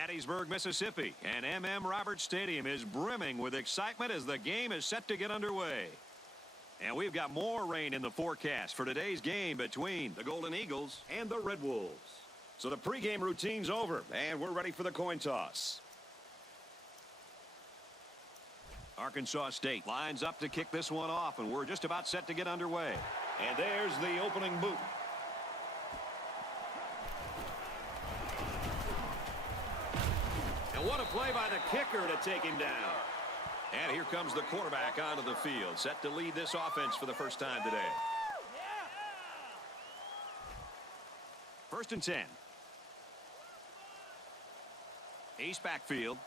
Hattiesburg, Mississippi, and M.M. Roberts Stadium is brimming with excitement as the game is set to get underway. And we've got more rain in the forecast for today's game between the Golden Eagles and the Red Wolves. So the pregame routine's over, and we're ready for the coin toss. Arkansas State lines up to kick this one off, and we're just about set to get underway. And there's the opening boot. And what a play by the kicker to take him down. And here comes the quarterback onto the field, set to lead this offense for the first time today. 1st and 10. East backfield.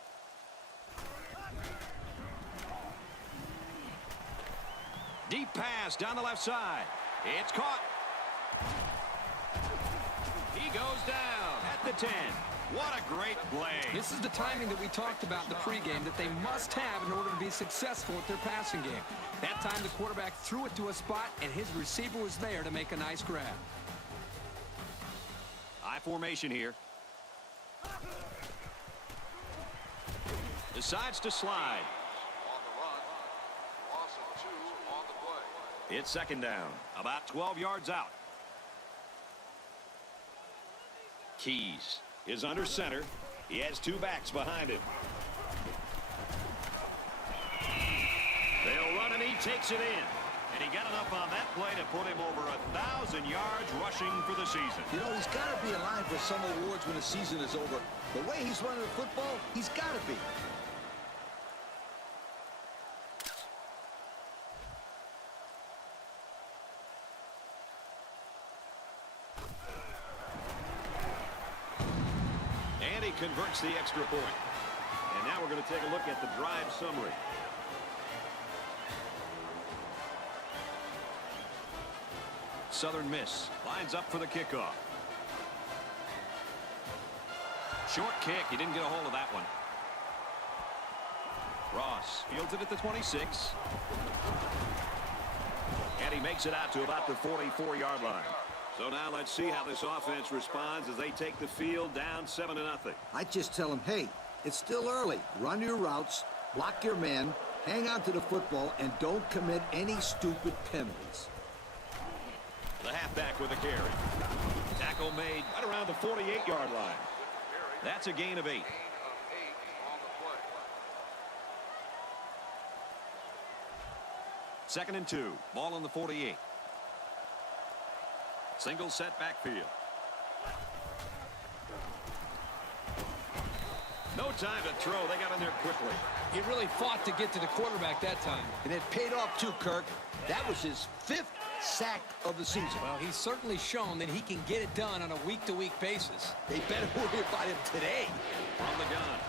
Deep pass down the left side. It's caught. He goes down at the 10. What a great play. This is the timing that we talked about in the pregame that they must have in order to be successful at their passing game. That time the quarterback threw it to a spot, and his receiver was there to make a nice grab. High formation here. Decides to slide. It's 2nd down, about 12 yards out. Keys is under center. He has 2 backs behind him. They'll run, and he takes it in. And he got enough on that play to put him over 1,000 yards rushing for the season. You know, he's got to be in line for some awards when the season is over. The way he's running the football, he's got to be. And he converts the extra point. And now we're going to take a look at the drive summary. Southern Miss lines up for the kickoff. Short kick. He didn't get a hold of that one. Ross fields it at the 26. And he makes it out to about the 44-yard line. So now let's see how this offense responds as they take the field down 7-0. I just tell them, hey, it's still early. Run your routes, block your man, hang on to the football, and don't commit any stupid penalties. The halfback with a carry. Tackle made right around the 48-yard line. That's a gain of 8. Second and 2. Ball on the 48. Single set backfield. No time to throw. They got in there quickly. He really fought to get to the quarterback that time. And it paid off too, Kirk. That was his 5th sack of the season. Well, he's certainly shown that he can get it done on a week-to-week basis. They better worry about him today. On the gun.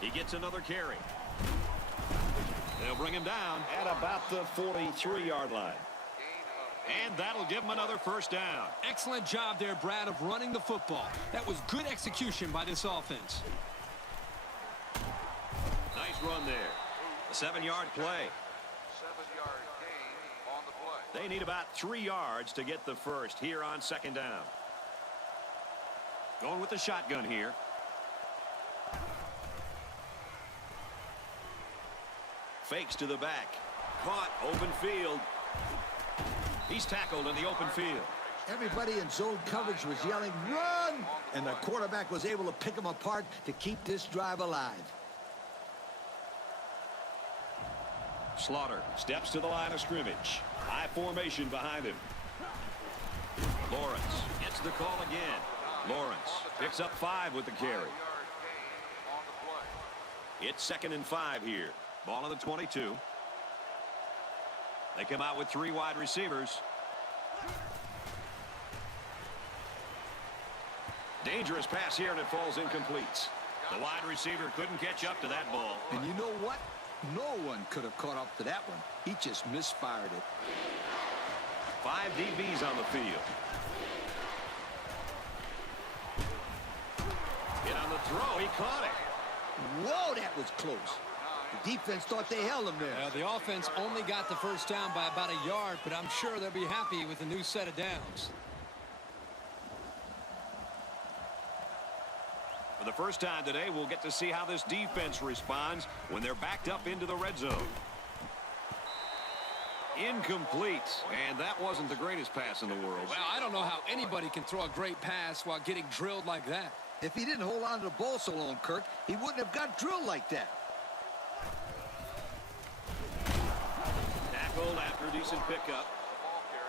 He gets another carry. They'll bring him down at about the 43-yard line. And that'll give him another 1st down. Excellent job there, Brad, of running the football. That was good execution by this offense. Nice run there. A 7-yard play. 7-yard gain on the play. They need about 3 yards to get the first here on 2nd down. Going with the shotgun here. Fakes to the back. Caught, open field. He's tackled in the open field. Everybody in zone coverage was yelling, run! And the quarterback was able to pick them apart to keep this drive alive. Slaughter steps to the line of scrimmage. High formation behind him. Lawrence gets the call again. Lawrence picks up 5 with the carry. It's 2nd and 5 here. Ball on the 22. They come out with 3 wide receivers. Dangerous pass here, and it falls incomplete. The wide receiver couldn't catch up to that ball. And you know what? No one could have caught up to that one. He just misfired it. 5 DBs on the field. Hit on the throw. He caught it. Whoa, that was close. The defense thought they held him there. The offense only got the 1st down by about a yard, but I'm sure they'll be happy with the new set of downs. For the first time today, we'll get to see how this defense responds when they're backed up into the red zone. Incomplete, and that wasn't the greatest pass in the world. Well, I don't know how anybody can throw a great pass while getting drilled like that. If he didn't hold on to the ball so long, Kirk, he wouldn't have got drilled like that. Tackled after a decent pickup.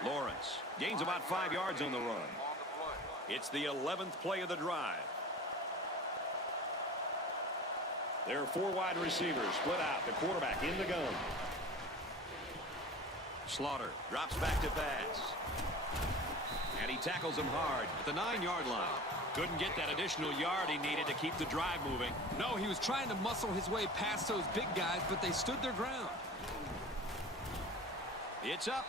Lawrence gains about 5 yards on the run. It's the 11th play of the drive. There are 4 wide receivers split out. The quarterback in the gun. Slaughter drops back to pass. And he tackles him hard at the 9-yard line. Couldn't get that additional yard he needed to keep the drive moving. No, he was trying to muscle his way past those big guys, but they stood their ground. It's up.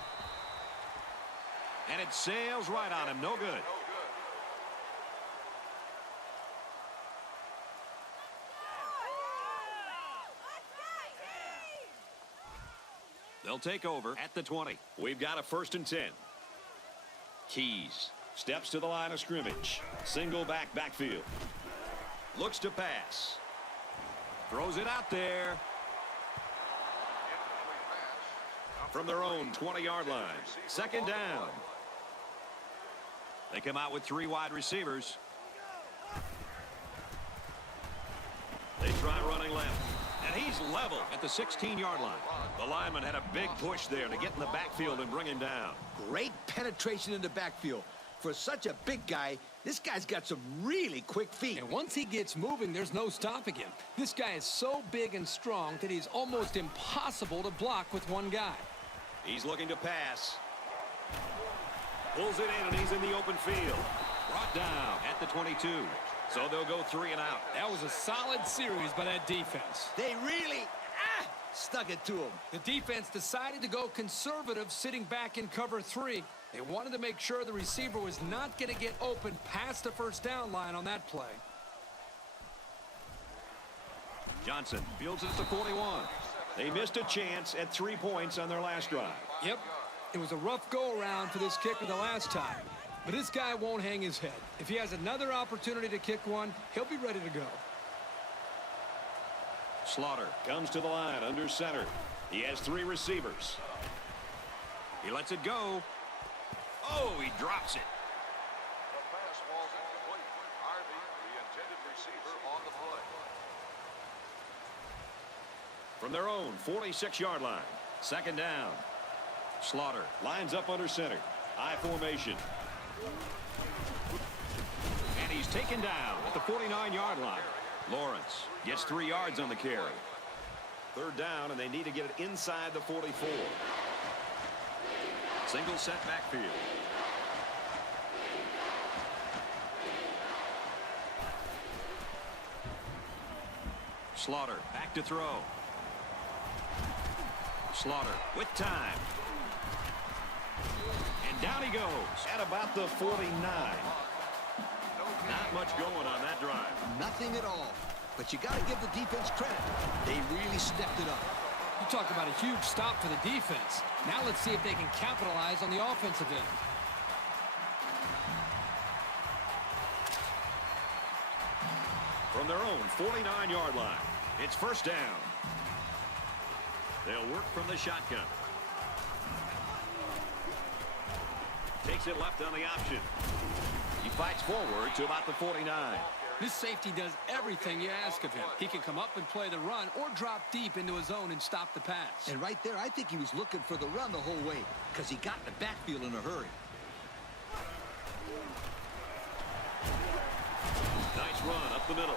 And it sails right on him. No good. They'll take over at the 20. We've got a 1st and 10. Keys steps to the line of scrimmage. Single backfield. Looks to pass. Throws it out there. From their own 20-yard line. 2nd down. They come out with 3 wide receivers. They try running left. And he's level at the 16-yard line. The lineman had a big push there to get in the backfield and bring him down. Great penetration in the backfield. For such a big guy, this guy's got some really quick feet. And once he gets moving, there's no stopping him. This guy is so big and strong that he's almost impossible to block with one guy. He's looking to pass. Pulls it in, and he's in the open field. Brought down at the 22. So they'll go 3 and out. That was a solid series by that defense. They really stuck it to him. The defense decided to go conservative, sitting back in cover 3. They wanted to make sure the receiver was not going to get open past the 1st down line on that play. Johnson fields it at the 41. They missed a chance at 3 points on their last drive. Yep, it was a rough go-around for this kicker the last time. But this guy won't hang his head. If he has another opportunity to kick one, he'll be ready to go. Slaughter comes to the line under center. He has 3 receivers. He lets it go. Oh, he drops it. The pass falls incomplete. Harvey, the intended receiver, on the play. From their own 46-yard line. 2nd down. Slaughter lines up under center. High formation. And he's taken down at the 49-yard line. Lawrence gets 3 yards on the carry. 3rd down, and they need to get it inside the 44. Single set backfield. Slaughter back to throw. Slaughter with time. And down he goes at about the 49. Not much going on that drive. Nothing at all. But you got to give the defense credit. They really stepped it up. You talk about a huge stop for the defense. Now let's see if they can capitalize on the offensive end. From their own 49-yard line, it's 1st down. They'll work from the shotgun. Takes it left on the option. He fights forward to about the 49. This safety does everything you ask of him. He can come up and play the run or drop deep into his zone and stop the pass. And right there, I think he was looking for the run the whole way because he got in the backfield in a hurry. Nice run up the middle.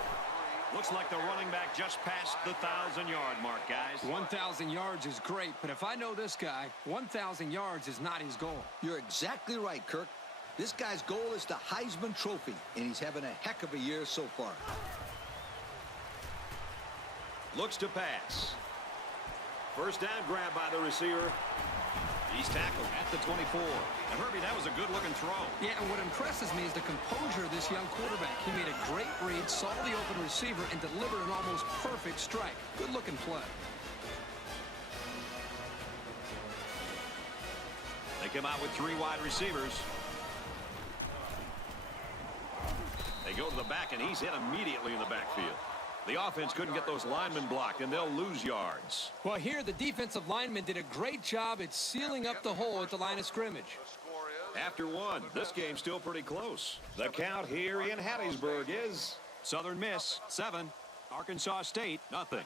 Looks like the running back just passed the 1,000-yard mark, guys. 1,000 yards is great, but if I know this guy, 1,000 yards is not his goal. You're exactly right, Kirk. This guy's goal is the Heisman Trophy, and he's having a heck of a year so far. Looks to pass. 1st down grab by the receiver. He's tackled at the 24. And Herbie, that was a good-looking throw. Yeah, and what impresses me is the composure of this young quarterback. He made a great read, saw the open receiver, and delivered an almost perfect strike. Good-looking play. They come out with 3 wide receivers. They go to the back, and he's hit immediately in the backfield. The offense couldn't get those linemen blocked, and they'll lose yards. Well, here the defensive linemen did a great job at sealing up the hole at the line of scrimmage. After one, this game's still pretty close. The count here in Hattiesburg is Southern Miss 7, Arkansas State nothing.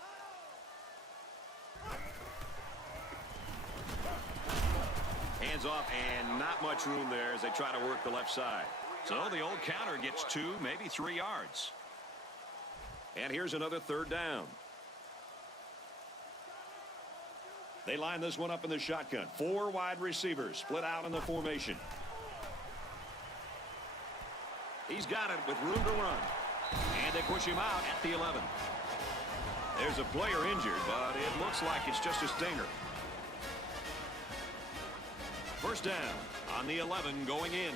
Hands off, and not much room there as they try to work the left side. So the old counter gets 2, maybe 3 yards. And here's another third down. They line this one up in the shotgun. 4 wide receivers split out in the formation. He's got it with room to run. And they push him out at the 11. There's a player injured, but it looks like it's just a stinger. First down on the 11 going in.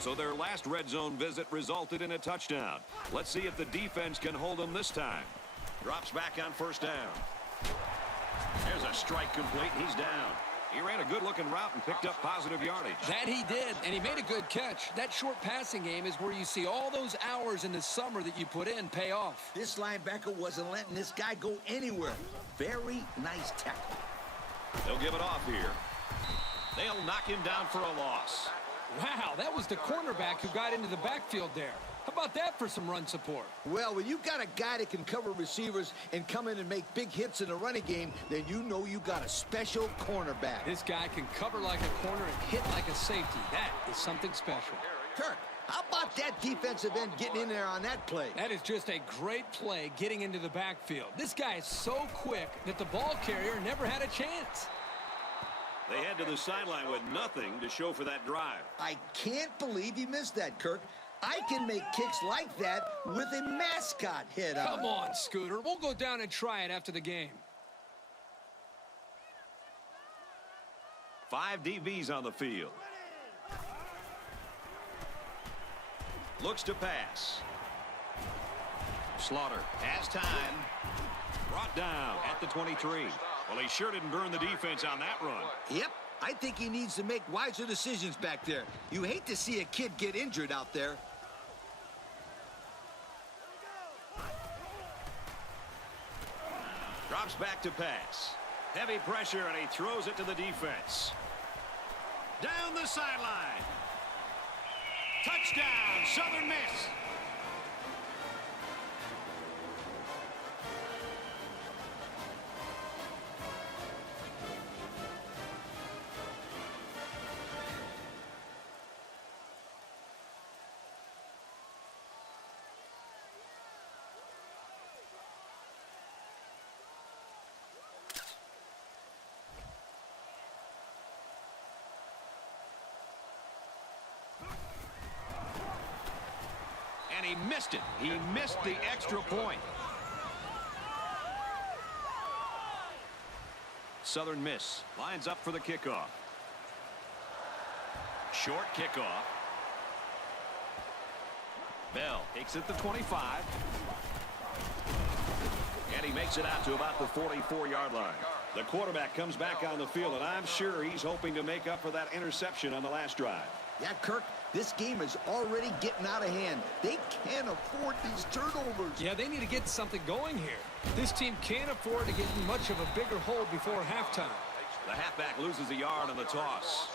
So their last red zone visit resulted in a touchdown. Let's see if the defense can hold them this time. Drops back on first down. There's a strike complete, and he's down. He ran a good-looking route and picked up positive yardage. That he did, and he made a good catch. That short passing game is where you see all those hours in the summer that you put in pay off. This linebacker wasn't letting this guy go anywhere. Very nice tackle. They'll give it off here. They'll knock him down for a loss. Wow, that was the cornerback who got into the backfield there. How about that for some run support? Well, when you got a guy that can cover receivers and come in and make big hits in the running game, then you know you got a special cornerback. This guy can cover like a corner and hit like a safety. That is something special. Kirk, how about that defensive end getting in there on that play? That is just a great play getting into the backfield. This guy is so quick that the ball carrier never had a chance. They head to the sideline with nothing to show for that drive. I can't believe he missed that, Kirk. I can make kicks like that with a mascot head on. Come on, Scooter. We'll go down and try it after the game. 5 DBs on the field. Looks to pass. Slaughter has time. Brought down at the 23. Well, he sure didn't burn the defense on that run. Yep, I think he needs to make wiser decisions back there. You hate to see a kid get injured out there. Drops back to pass. Heavy pressure, and he throws it to the defense. Down the sideline. Touchdown, Southern Miss. And he missed it. He missed the extra point. Southern Miss lines up for the kickoff. Short kickoff. Bell takes it to 25. And he makes it out to about the 44-yard line. The quarterback comes back on the field, and I'm sure he's hoping to make up for that interception on the last drive. Yeah, Kirk, this game is already getting out of hand. They can't afford these turnovers. Yeah, they need to get something going here. This team can't afford to get in much of a bigger hole before halftime. The halfback loses a yard on the toss.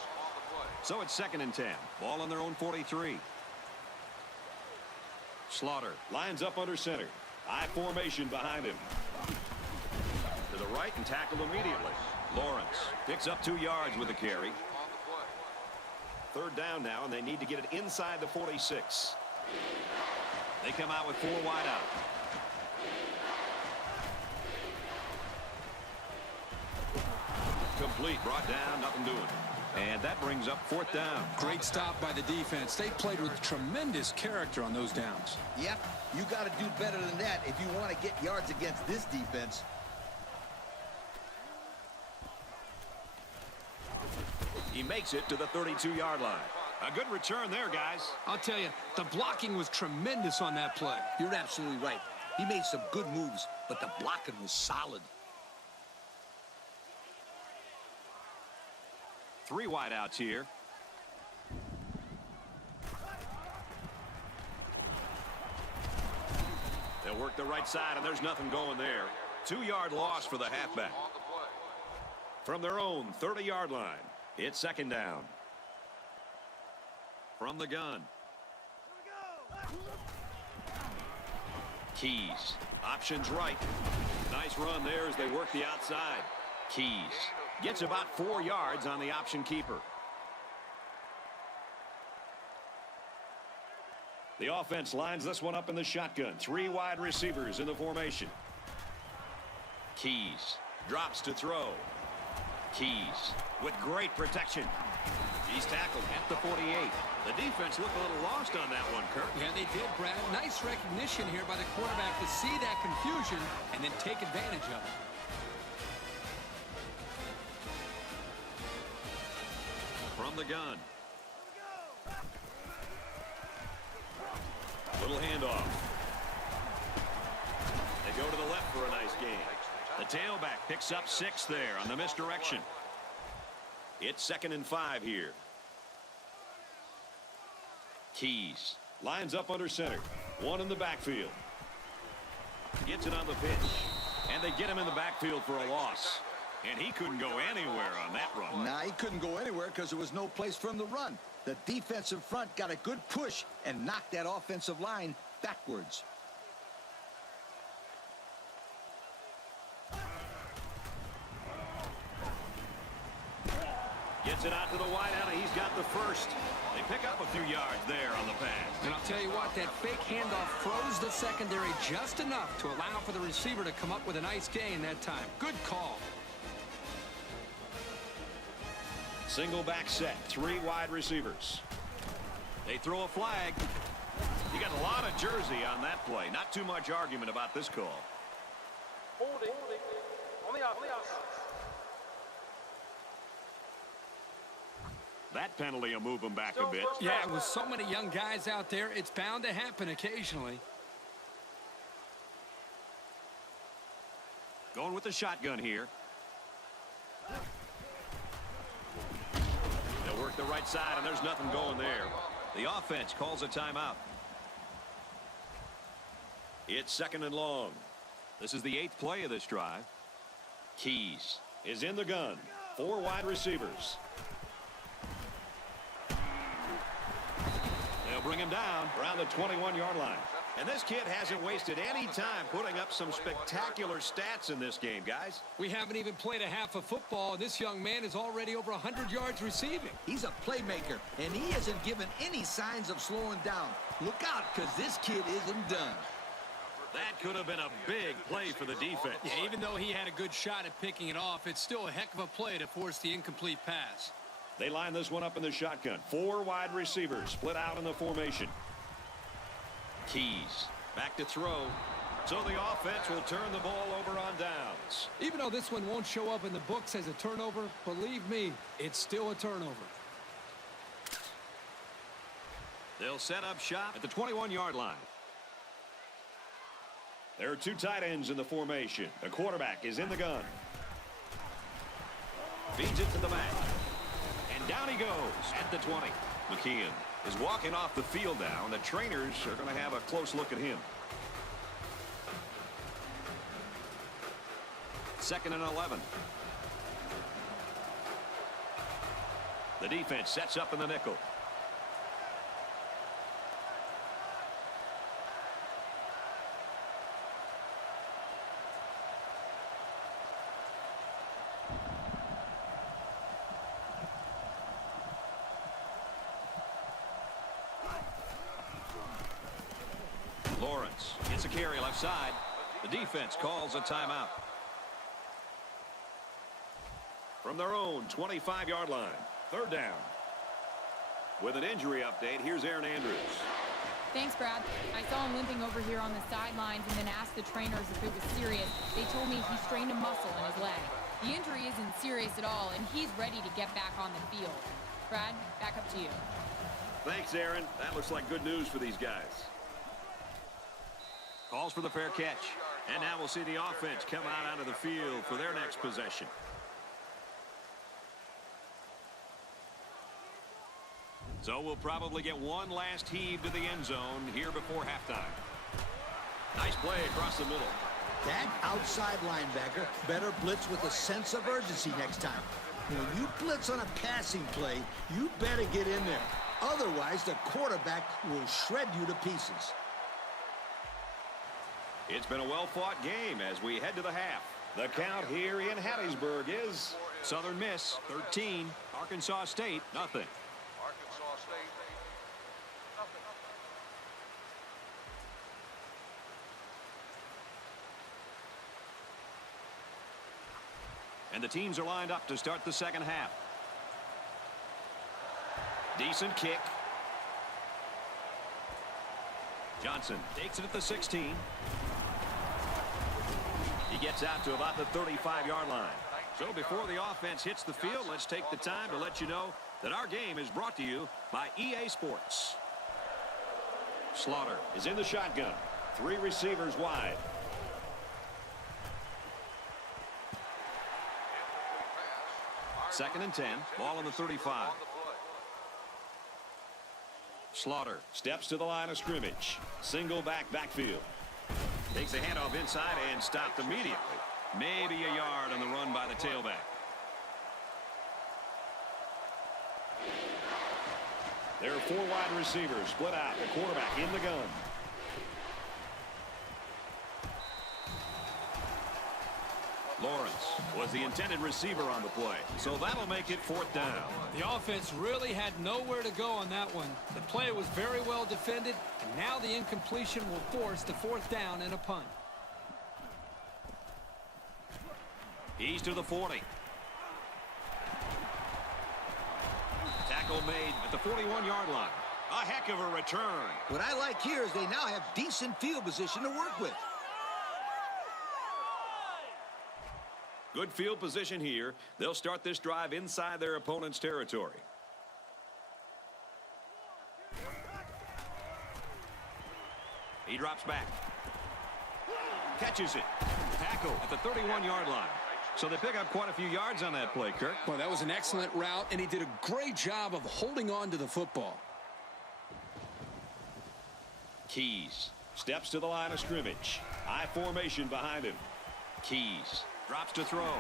So it's 2nd and 10. Ball on their own 43. Slaughter lines up under center. High formation behind him. To the right and tackled immediately. Lawrence picks up 2 yards with the carry. 3rd down now, and they need to get it inside the 46. They come out with 4 wide out. Complete, brought down, nothing doing. And that brings up 4th down. Great stop by the defense. They played with tremendous character on those downs. Yep, you got to do better than that if you want to get yards against this defense. He makes it to the 32-yard line. A good return there, guys. I'll tell you, the blocking was tremendous on that play. You're absolutely right. He made some good moves, but the blocking was solid. 3 wide outs here. They'll work the right side, and there's nothing going there. 2-yard loss for the halfback. On the play. From their own 30-yard line, it's second down. From the gun. Keys. Options right. Nice run there as they work the outside. Keys gets about 4 yards on the option keeper. The offense lines this one up in the shotgun. 3 wide receivers in the formation. Keys drops to throw. Keys with great protection. He's tackled at the 48. The defense looked a little lost on that one, Kirk. Yeah, they did, Brad. Nice recognition here by the quarterback to see that confusion and then take advantage of it. From the gun. Little handoff. They go to the left for a nice gain. The tailback picks up 6 there on the misdirection. It's 2nd and 5 here. Keys lines up under center. 1 in the backfield. Gets it on the pitch. And they get him in the backfield for a loss. And he couldn't go anywhere on that run. Nah, he couldn't go anywhere because there was no place for him to run. The defensive front got a good push and knocked that offensive line backwards. Gets it out to the wideout, and he's got the first. They pick up a few yards there on the pass. And I'll tell you what, that fake handoff froze the secondary just enough to allow for the receiver to come up with a nice gain that time. Good call. Single back set, 3 wide receivers. They throw a flag. You got a lot of jersey on that play. Not too much argument about this call. Holding on the offense. That penalty will move them back a bit. Yeah, with so many young guys out there, it's bound to happen occasionally. Going with the shotgun here. They'll work the right side, and there's nothing going there. The offense calls a timeout. It's 2nd and long. This is the 8th play of this drive. Keys is in the gun. 4 wide receivers. They'll bring him down around the 21-yard line. And this kid hasn't wasted any time putting up some spectacular stats in this game, guys. We haven't even played a half of football, and this young man is already over 100 yards receiving. He's a playmaker, and he hasn't given any signs of slowing down. Look out, because this kid isn't done. That could have been a big play for the defense. Yeah, even though he had a good shot at picking it off, it's still a heck of a play to force the incomplete pass. They line this one up in the shotgun. 4 wide receivers split out in the formation. Keys back to throw. So the offense will turn the ball over on downs. Even though this one won't show up in the books as a turnover, believe me, it's still a turnover. They'll set up shop at the 21-yard line. There are 2 tight ends in the formation. The quarterback is in the gun. Feeds it to the back. And down he goes at the 20. McKeon is walking off the field now, and the trainers are going to have a close look at him. 2nd and 11. The defense sets up in the nickel. Lawrence gets a carry left side. The defense calls a timeout. From their own 25-yard line, 3rd down. With an injury update, here's Aaron Andrews. Thanks, Brad. I saw him limping over here on the sidelines and then asked the trainers if it was serious. They told me he strained a muscle in his leg. The injury isn't serious at all, and he's ready to get back on the field. Brad, back up to you. Thanks, Aaron. That looks like good news for these guys. Calls for the fair catch. And now we'll see the offense come out onto the field for their next possession. So we'll probably get one last heave to the end zone here before halftime. Nice play across the middle. That outside linebacker better blitz with a sense of urgency next time. When you blitz on a passing play, you better get in there. Otherwise, the quarterback will shred you to pieces. It's been a well-fought game as we head to the half. The count here in Hattiesburg is Southern Miss 13, Arkansas State nothing. Arkansas State, nothing. And the teams are lined up to start the second half. Decent kick. Johnson takes it at the 16. He gets out to about the 35-yard line. So before the offense hits the field, let's take the time to let you know that our game is brought to you by EA Sports. Slaughter is in the shotgun. 3 receivers wide. Second and 10. Ball on the 35. Slaughter steps to the line of scrimmage. Single backfield. Takes a handoff inside and stopped immediately. Maybe a yard on the run by the tailback. There are 4 wide receivers split out. The quarterback in the gun. Lawrence was the intended receiver on the play, so that'll make it 4th down. The offense really had nowhere to go on that one. The play was very well defended, and now the incompletion will force the 4th down and a punt. He's to the 40. Tackle made at the 41-yard line. A heck of a return. What I like here is they now have decent field position to work with. Good field position here. They'll start this drive inside their opponent's territory. He drops back. Catches it. Tackle at the 31-yard line. So they pick up quite a few yards on that play, Kirk. Well, that was an excellent route, and he did a great job of holding on to the football. Keys steps to the line of scrimmage. High formation behind him. Keys drops to throw.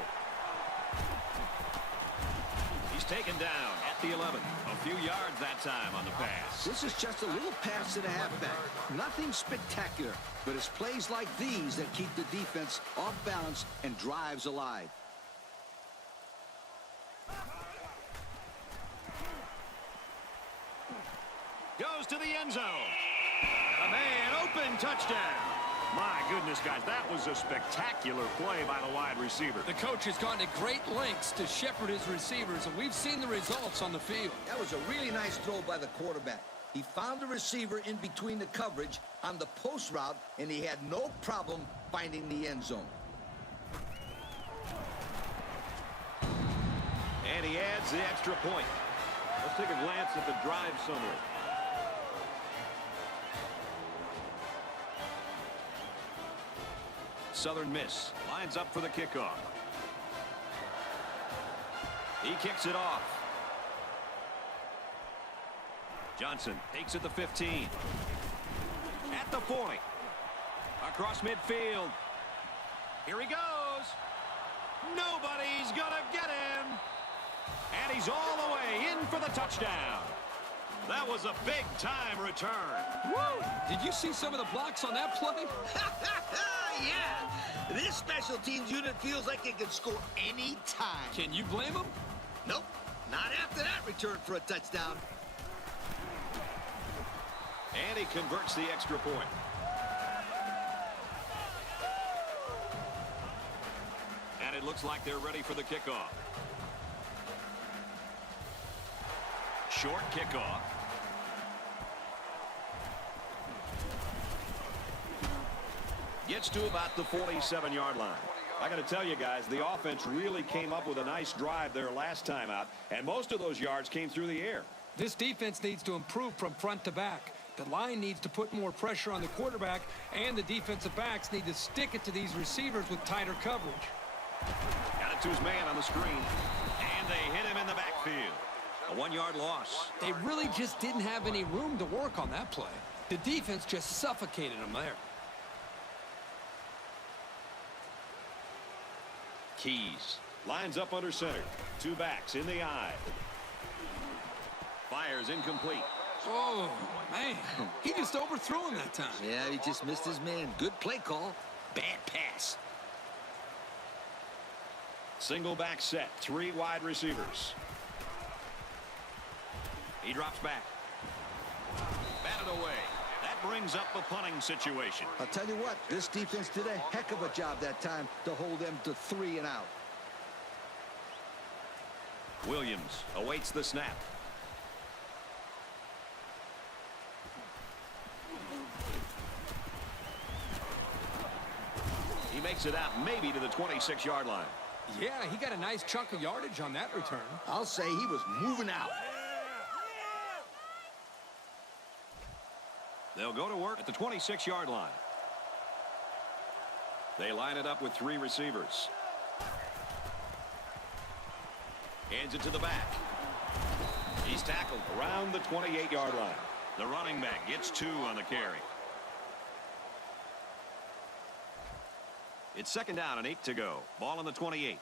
He's taken down at the 11. A few yards that time on the pass. This is just a little pass to the halfback. Nothing spectacular, but it's plays like these that keep the defense off balance and drives alive. Goes to the end zone. A man open, touchdown. My goodness, guys, that was a spectacular play by the wide receiver. The coach has gone to great lengths to shepherd his receivers, and we've seen the results on the field. That was a really nice throw by the quarterback. He found the receiver in between the coverage on the post route, and he had no problem finding the end zone. And he adds the extra point. Let's take a glance at the drive summary. Southern Miss lines up for the kickoff. He kicks it off. Johnson takes it to 15. At the 40. Across midfield. Here he goes. Nobody's gonna get him. And he's all the way in for the touchdown. That was a big-time return. Woo! Did you see some of the blocks on that play? Yeah! This special teams unit feels like it can score any time. Can you blame him? Nope. Not after that return for a touchdown. And he converts the extra point. And it looks like they're ready for the kickoff. Short kickoff. Gets to about the 47-yard line. I got to tell you guys, the offense really came up with a nice drive there last time out, and most of those yards came through the air. This defense needs to improve from front to back. The line needs to put more pressure on the quarterback, and the defensive backs need to stick it to these receivers with tighter coverage. Got it to his man on the screen, and they hit him in the backfield. A 1-yard loss. They really just didn't have any room to work on that play. The defense just suffocated them there. Keys lines up under center. Two backs in the eye. Fires incomplete. Oh, man. He just overthrew him that time. Yeah, he just missed his man. Good play call. Bad pass. Single back set. Three wide receivers. He drops back. Batted away. That brings up a punting situation. I'll tell you what, this defense did a heck of a job that time to hold them to 3 and out. Williams awaits the snap. He makes it out maybe to the 26-yard line. Yeah, he got a nice chunk of yardage on that return. I'll say he was moving out. They'll go to work at the 26-yard line. They line it up with 3 receivers. Hands it to the back. He's tackled around the 28-yard line. The running back gets 2 on the carry. It's 2nd down and 8 to go. Ball on the 28.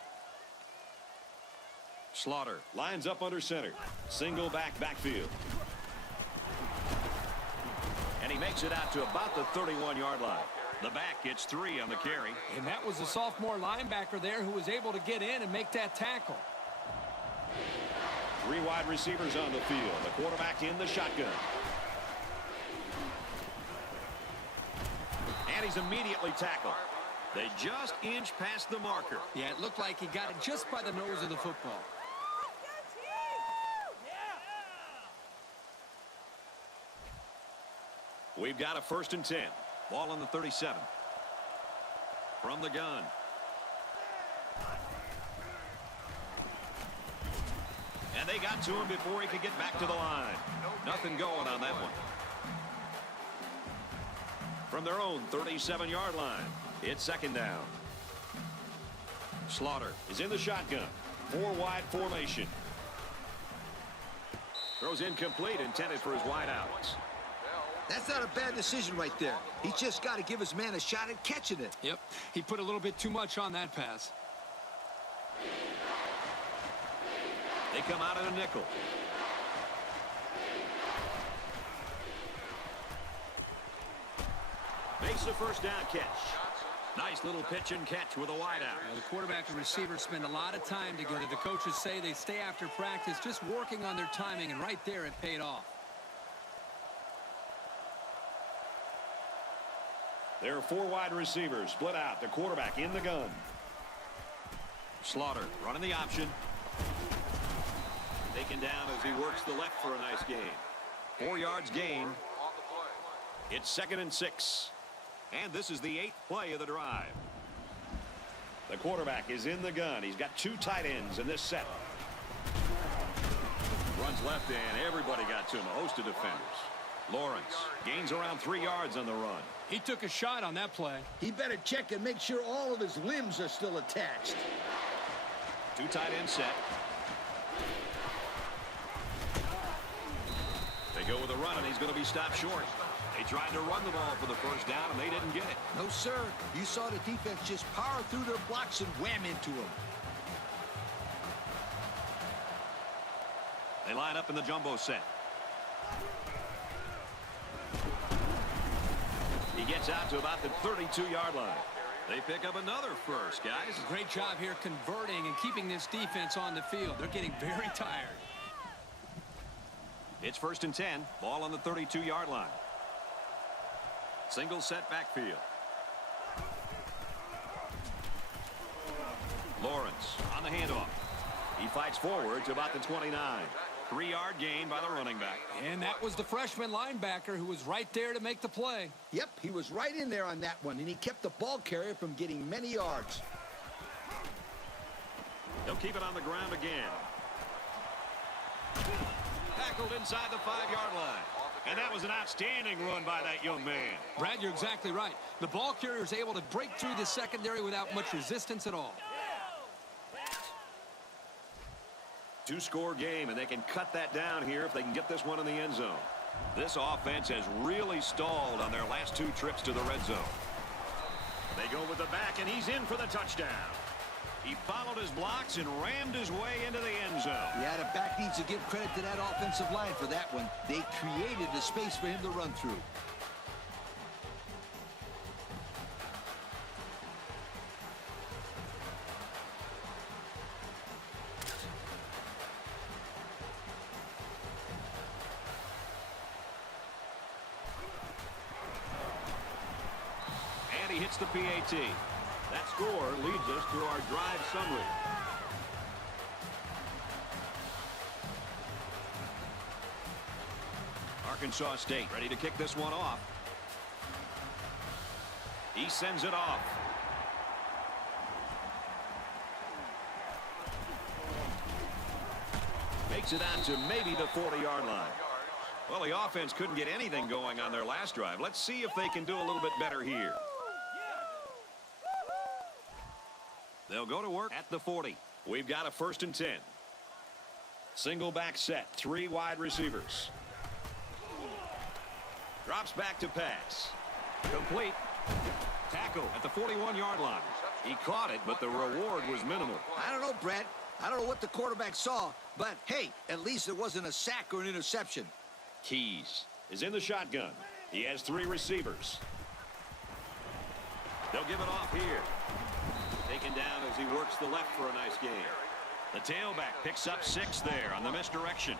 Slaughter lines up under center. Single backfield. And he makes it out to about the 31-yard line. The back gets 3 on the carry. And that was the sophomore linebacker there who was able to get in and make that tackle. 3 wide receivers on the field. The quarterback in the shotgun. And he's immediately tackled. They just inch past the marker. Yeah, it looked like he got it just by the nose of the football. We've got a 1st and 10. Ball on the 37. From the gun. And they got to him before he could get back to the line. Nothing going on that one. From their own 37-yard line, it's 2nd down. Slaughter is in the shotgun. 4 wide formation. Throws incomplete, intended for his wideouts. That's not a bad decision right there. He's just got to give his man a shot at catching it. Yep, he put a little bit too much on that pass. They come out in a nickel. Makes the 1st down catch. Nice little pitch and catch with a wideout. The quarterback and receiver spend a lot of time together. The coaches say they stay after practice just working on their timing, and right there it paid off. There are 4 wide receivers split out. The quarterback in the gun. Slaughter running the option. Taken down as he works the left for a nice gain. 4 yards gain. It's 2nd and 6. And this is the 8th play of the drive. The quarterback is in the gun. He's got 2 tight ends in this set. Runs left and everybody got to him. A host of defenders. Lawrence gains around 3 yards on the run. He took a shot on that play. He better check and make sure all of his limbs are still attached. 2 tight end set. They go with a run, and he's going to be stopped short. They tried to run the ball for the 1st down, and they didn't get it. No, sir. You saw the defense just power through their blocks and wham into him. They line up in the jumbo set. He gets out to about the 32-yard line. They pick up another 1st, guys. Great job here converting and keeping this defense on the field. They're getting very tired. It's 1st and 10. Ball on the 32-yard line. Single set backfield. Lawrence on the handoff. He fights forward to about the 29. 3-yard gain by the running back. And that was the freshman linebacker who was right there to make the play. Yep, he was right in there on that one, and he kept the ball carrier from getting many yards. They'll keep it on the ground again. Tackled inside the 5-yard line. And that was an outstanding run by that young man. Brad, you're exactly right. The ball carrier is able to break through the secondary without much resistance at all. 2-score game, and they can cut that down here if they can get this one in the end zone. This offense has really stalled on their last 2 trips to the red zone. They go with the back, and he's in for the touchdown. He followed his blocks and rammed his way into the end zone. Yeah, the back needs to give credit to that offensive line for that one. They created the space for him to run through. And he hits the PAT. That score leads us to our drive summary. Arkansas State ready to kick this one off. He sends it off. Makes it out to maybe the 40-yard line. Well, the offense couldn't get anything going on their last drive. Let's see if they can do a little bit better here. They'll go to work at the 40. We've got a 1st and 10. Single back set, 3 wide receivers. Drops back to pass. Complete. Tackle at the 41-yard line. He caught it, but the reward was minimal. I don't know, Brad. I don't know what the quarterback saw, but hey, at least it wasn't a sack or an interception. Keys is in the shotgun. He has 3 receivers. They'll give it off here. Taken down as he works the left for a nice gain. The tailback picks up 6 there on the misdirection.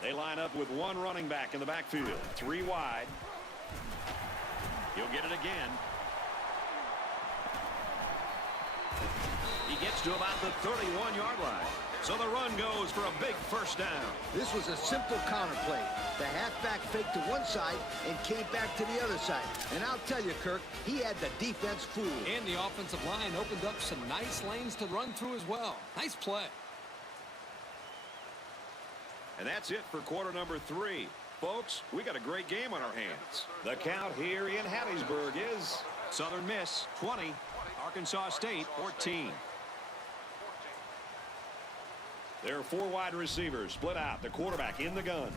They line up with 1 running back in the backfield. 3 wide. He'll get it again. He gets to about the 31-yard line. So the run goes for a big 1st down. This was a simple counter play. The halfback faked to one side and came back to the other side. And I'll tell you, Kirk, he had the defense fooled. And the offensive line opened up some nice lanes to run through as well. Nice play. And that's it for quarter number 3. Folks, we got a great game on our hands. The count here in Hattiesburg is Southern Miss 20, Arkansas State 14. There are 4 wide receivers split out. The quarterback in the gun.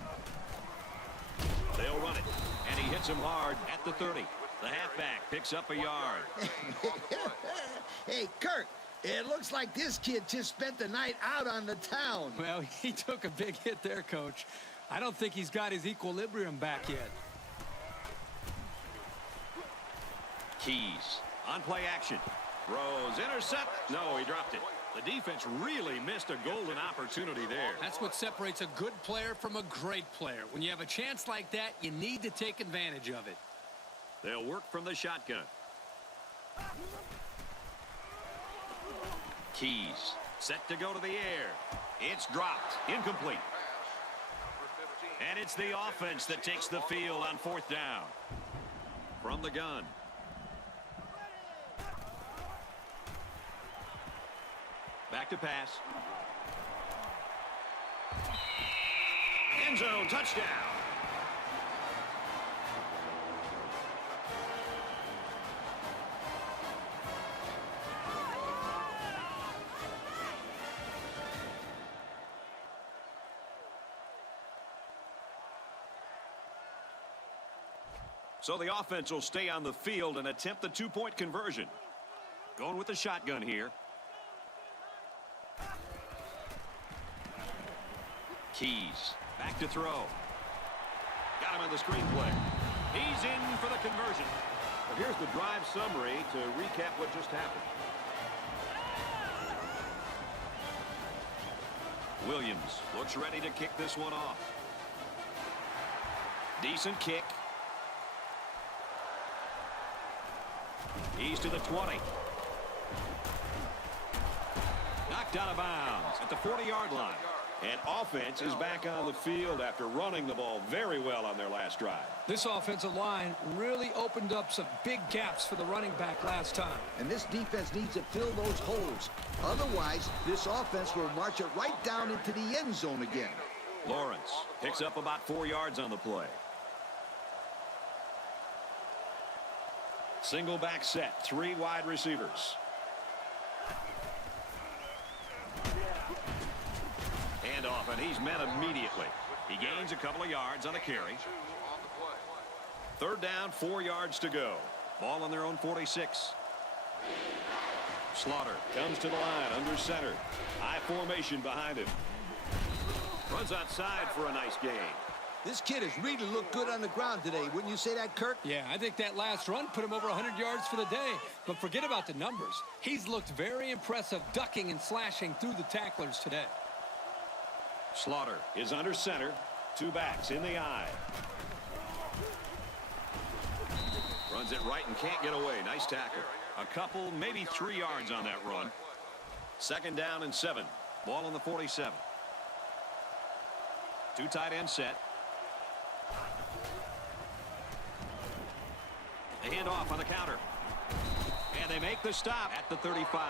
They'll run it. And he hits him hard at the 30. The halfback picks up a yard. Hey, Kirk, it looks like this kid just spent the night out on the town. Well, he took a big hit there, Coach. I don't think he's got his equilibrium back yet. Keys on play action. Throws, intercept. No, he dropped it. The defense really missed a golden opportunity there. That's what separates a good player from a great player. When you have a chance like that, you need to take advantage of it. They'll work from the shotgun. Keys set to go to the air. It's dropped. Incomplete. And it's the offense that takes the field on 4th down. From the gun. Back to pass. End zone touchdown. So the offense will stay on the field and attempt the 2-point conversion. Going with the shotgun here. Keys back to throw. Got him on the screenplay. He's in for the conversion. But here's the drive summary to recap what just happened. Williams looks ready to kick this one off. Decent kick. He's to the 20. Knocked out of bounds at the 40-yard line. And offense is back on the field after running the ball very well on their last drive. This offensive line really opened up some big gaps for the running back last time. And this defense needs to fill those holes. Otherwise, this offense will march it right down into the end zone again. Lawrence picks up about 4 yards on the play. Single back set, 3 wide receivers. Handoff, and he's met immediately. He gains a couple of yards on a carry. 3rd down, 4 yards to go. Ball on their own 46. Slaughter comes to the line under center. High formation behind him. Runs outside for a nice gain. This kid has really looked good on the ground today. Wouldn't you say that, Kirk? Yeah, I think that last run put him over 100 yards for the day. But forget about the numbers. He's looked very impressive ducking and slashing through the tacklers today. Slaughter is under center. Two backs in the eye. Runs it right and can't get away. Nice tackle. A couple, maybe 3 yards on that run. Second down and 7. Ball on the 47. Two tight end set. They hand off on the counter. And they make the stop at the 35.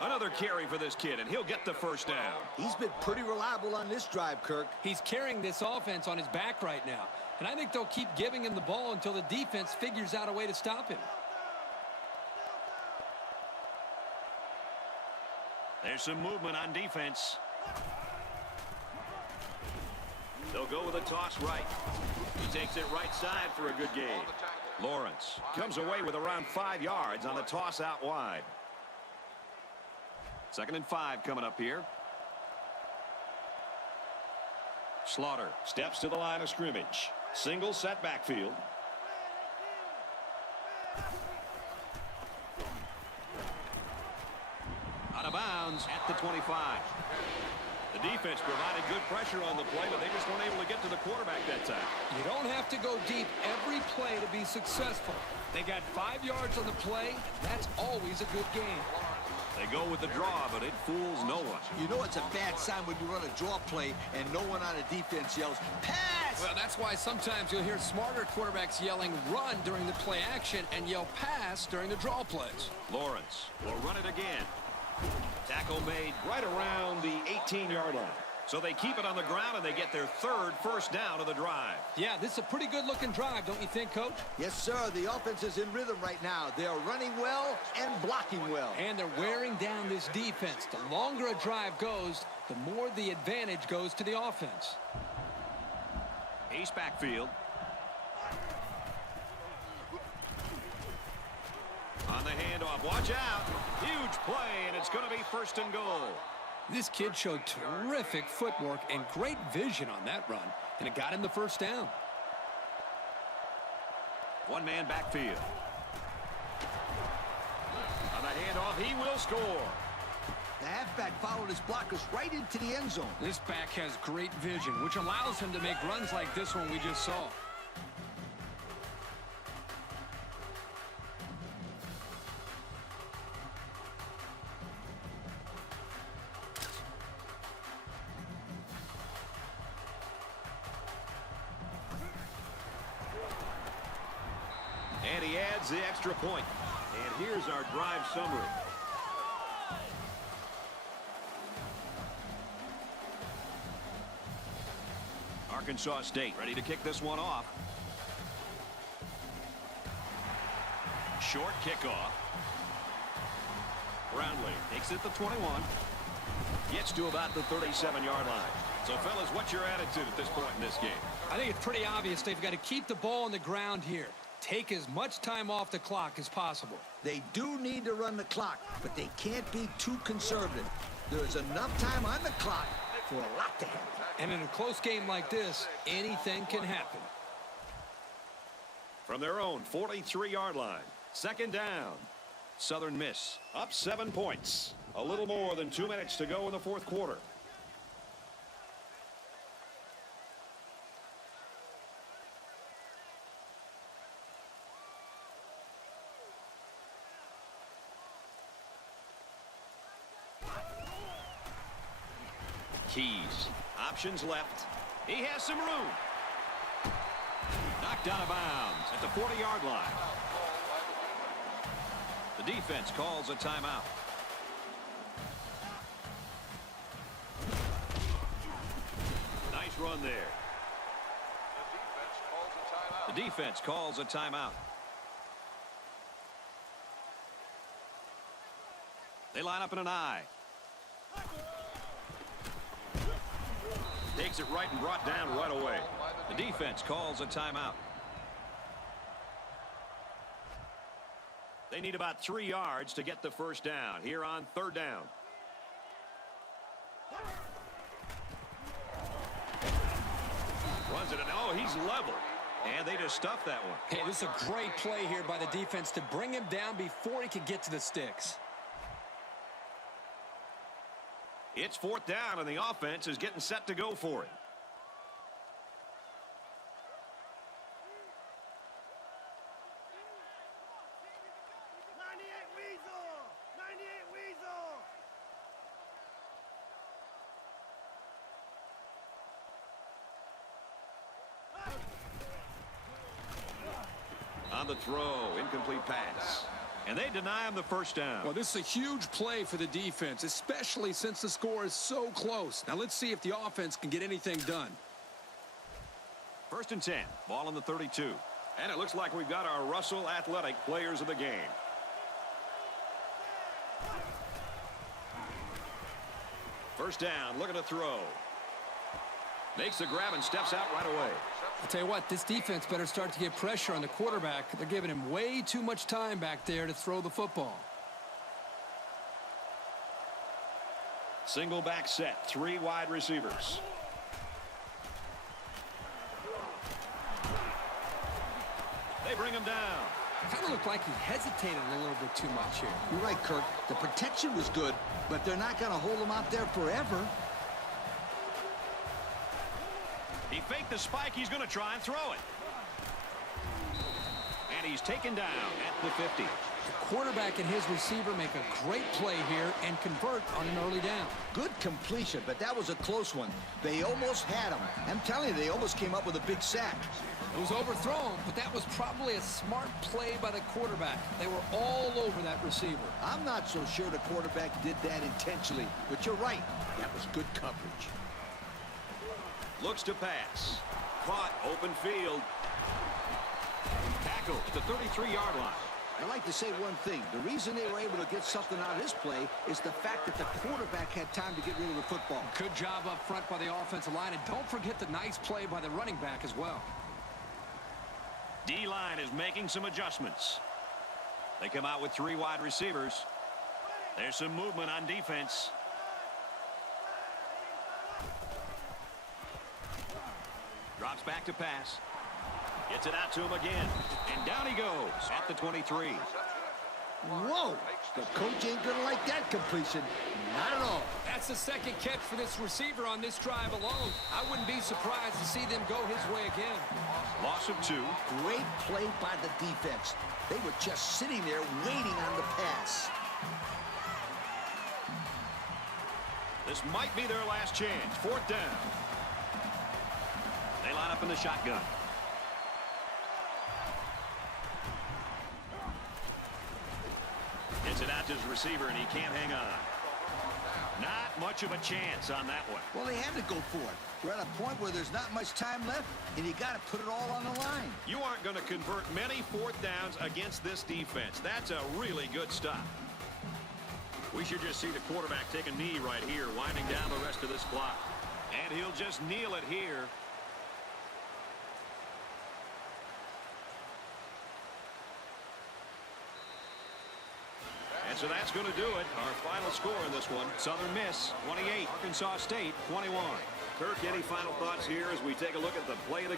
Another carry for this kid, and he'll get the first down. He's been pretty reliable on this drive, Kirk. He's carrying this offense on his back right now. And I think they'll keep giving him the ball until the defense figures out a way to stop him. There's some movement on defense. They'll go with a toss right. He takes it right side for a good gain. Lawrence comes away with around 5 yards on the toss out wide. 2nd and 5 coming up here. Slaughter steps to the line of scrimmage. Single set backfield. Out of bounds at the 25. The defense provided good pressure on the play, but they just weren't able to get to the quarterback that time. You don't have to go deep every play to be successful. They got 5 yards on the play. That's always a good game. They go with the draw, but it fools no one. You know it's a bad sign when you run a draw play and no one on the defense yells, pass! Well, that's why sometimes you'll hear smarter quarterbacks yelling run during the play action and yell pass during the draw plays. Lawrence will run it again. Tackle made right around the 18-yard line. So they keep it on the ground, and they get their 3rd first down of the drive. Yeah, this is a pretty good-looking drive, don't you think, Coach? Yes, sir. The offense is in rhythm right now. They are running well and blocking well. And they're wearing down this defense. The longer a drive goes, the more the advantage goes to the offense. Ace backfield. On the handoff, watch out. Huge play, and it's going to be 1st and goal. This kid showed terrific footwork and great vision on that run, and it got him the first down. One-man backfield. On the handoff, he will score. The halfback followed his blockers right into the end zone. This back has great vision, which allows him to make runs like this one we just saw. And he adds the extra point. And here's our drive summary. Arkansas State ready to kick this one off. Short kickoff. Brownlee takes it to 21. Gets to about the 37-yard line. So, fellas, what's your attitude at this point in this game? I think it's pretty obvious they've got to keep the ball on the ground here. Take as much time off the clock as possible. They do need to run the clock, but they can't be too conservative. There's enough time on the clock for a lot to happen. And in a close game like this, anything can happen. From their own 43-yard line, 2nd down. Southern Miss up 7 points. A little more than 2 minutes to go in the 4th quarter. Keys. Options left. He has some room. Knocked out of bounds at the 40-yard line. The defense calls a timeout. Nice run there. The defense calls a timeout. They line up in an I. Takes it right and brought down right away. The defense calls a timeout. They need about 3 yards to get the first down here on 3rd down. Runs it, and oh, he's level. And they just stuffed that one. Hey, this is a great play here by the defense to bring him down before he could get to the sticks. It's 4th down, and the offense is getting set to go for it. On the throw, incomplete pass. And they deny him the first down. Well, this is a huge play for the defense, especially since the score is so close. Now let's see if the offense can get anything done. 1st and 10, ball on the 32. And it looks like we've got our Russell Athletic players of the game. First down, look at the throw. Makes the grab and steps out right away. I'll tell you what, this defense better start to get pressure on the quarterback. They're giving him way too much time back there to throw the football. Single back set, 3 wide receivers. They bring him down. Kind of looked like he hesitated a little bit too much here. You're right, Kirk. The protection was good, but they're not going to hold him out there forever. He faked the spike. He's going to try and throw it. And he's taken down at the 50. The quarterback and his receiver make a great play here and convert on an early down. Good completion, but that was a close one. They almost had him. I'm telling you, they almost came up with a big sack. It was overthrown, but that was probably a smart play by the quarterback. They were all over that receiver. I'm not so sure the quarterback did that intentionally, but you're right. That was good coverage. Looks to pass. Caught, open field. Tackle at the 33-yard line. I'd like to say one thing. The reason they were able to get something out of this play is the fact that the quarterback had time to get rid of the football. Good job up front by the offensive line, and don't forget the nice play by the running back as well. D-line is making some adjustments. They come out with 3 wide receivers. There's some movement on defense. Drops back to pass. Gets it out to him again. And down he goes at the 23. Whoa! The coach ain't going to like that completion. Not at all. That's the second catch for this receiver on this drive alone. I wouldn't be surprised to see them go his way again. Loss of 2. Great play by the defense. They were just sitting there waiting on the pass. This might be their last chance. 4th down. They line up in the shotgun. Gets it out to his receiver, and he can't hang on. Not much of a chance on that one. Well, they had to go for it. We're at a point where there's not much time left, and you got to put it all on the line. You aren't going to convert many 4th downs against this defense. That's a really good stop. We should just see the quarterback take a knee right here, winding down the rest of this clock. And he'll just kneel it here. And so that's going to do it. Our final score in this one, Southern Miss 28, Arkansas State 21. Kirk, any final thoughts here as we take a look at the play of the